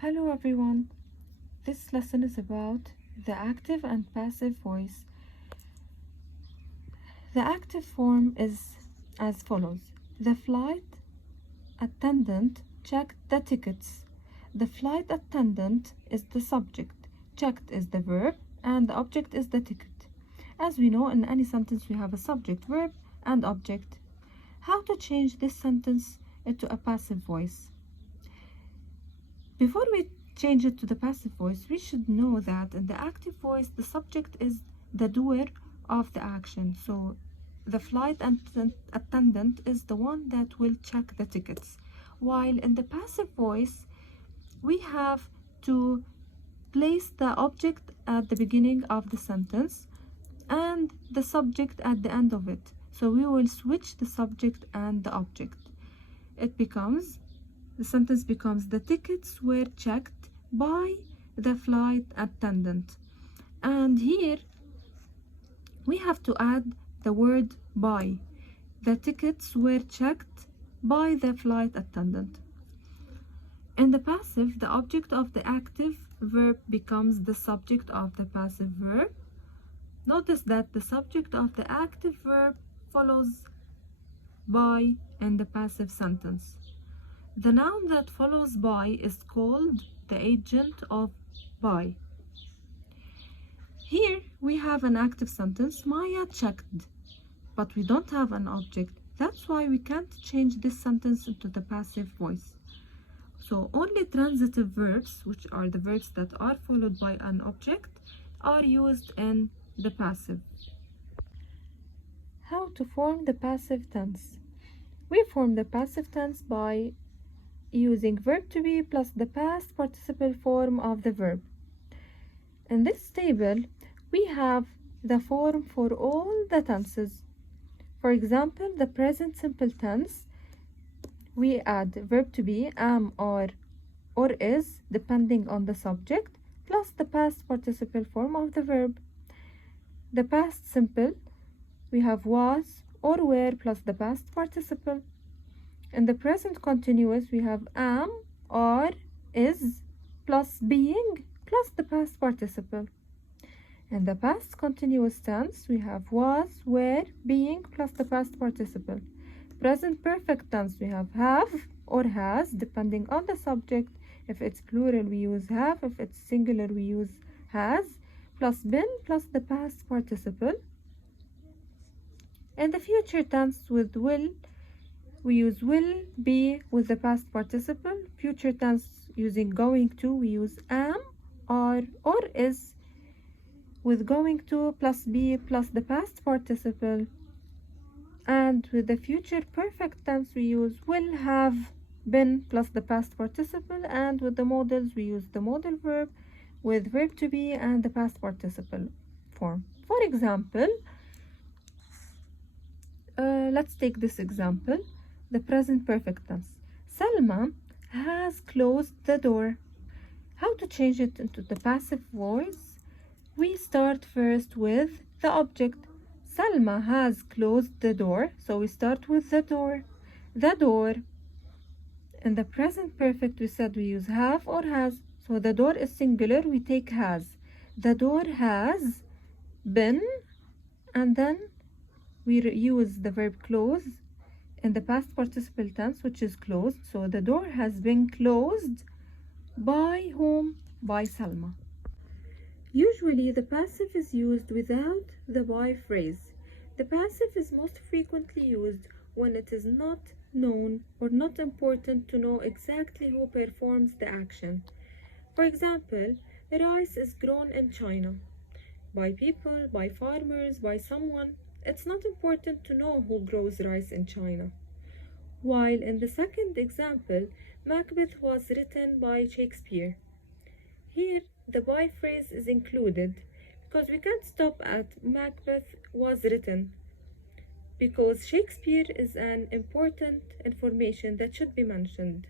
Hello everyone. This lesson is about the active and passive voice. The active form is as follows. The flight attendant checked the tickets. The flight attendant is the subject, checked is the verb, and the object is the ticket. As we know, in any sentence we have a subject, verb, and object. How to change this sentence into a passive voice? Before we change it to the passive voice, we should know that in the active voice, the subject is the doer of the action. So the flight attendant is the one that will check the tickets. While in the passive voice, we have to place the object at the beginning of the sentence and the subject at the end of it. So we will switch the subject and the object. The sentence becomes, the tickets were checked by the flight attendant. And here we have to add the word by. The tickets were checked by the flight attendant. In the passive, the object of the active verb becomes the subject of the passive verb. Notice that the subject of the active verb follows by in the passive sentence. The noun that follows by is called the agent of by. Here we have an active sentence, Maya checked, but we don't have an object. That's why we can't change this sentence into the passive voice. So only transitive verbs, which are the verbs that are followed by an object, are used in the passive. How to form the passive tense? We form the passive tense by using verb to be plus the past participle form of the verb. In this table, we have the form for all the tenses. For example, the present simple tense, we add verb to be, am, or is, depending on the subject, plus the past participle form of the verb. The past simple, we have was or were plus the past participle. In the present continuous, we have am, are, is, plus being, plus the past participle. In the past continuous tense, we have was, were, being, plus the past participle. Present perfect tense, we have or has, depending on the subject. If it's plural, we use have. If it's singular, we use has, plus been, plus the past participle. In the future tense with will, we use will be with the past participle. Future tense using going to, we use am, are, or is with going to plus be plus the past participle. And with the future perfect tense, we use will have been plus the past participle. And with the modals, we use the modal verb with verb to be and the past participle form. For example, let's take this example. The present perfect tense. Salma has closed the door. How to change it into the passive voice? We start first with the object. Salma has closed the door, so we start with the door. The door. In the present perfect, we said we use have or has. So the door is singular, we take has. The door has been, and then we use the verb close in the past participle tense, which is closed. So the door has been closed by whom? By Salma. Usually the passive is used without the by phrase. The passive is most frequently used when it is not known or not important to know exactly who performs the action. For example, rice is grown in China by people, by farmers, by someone. It's not important to know who grows rice in China. While in the second example, Macbeth was written by Shakespeare. Here, the by phrase is included because we can't stop at Macbeth was written, because Shakespeare is an important information that should be mentioned.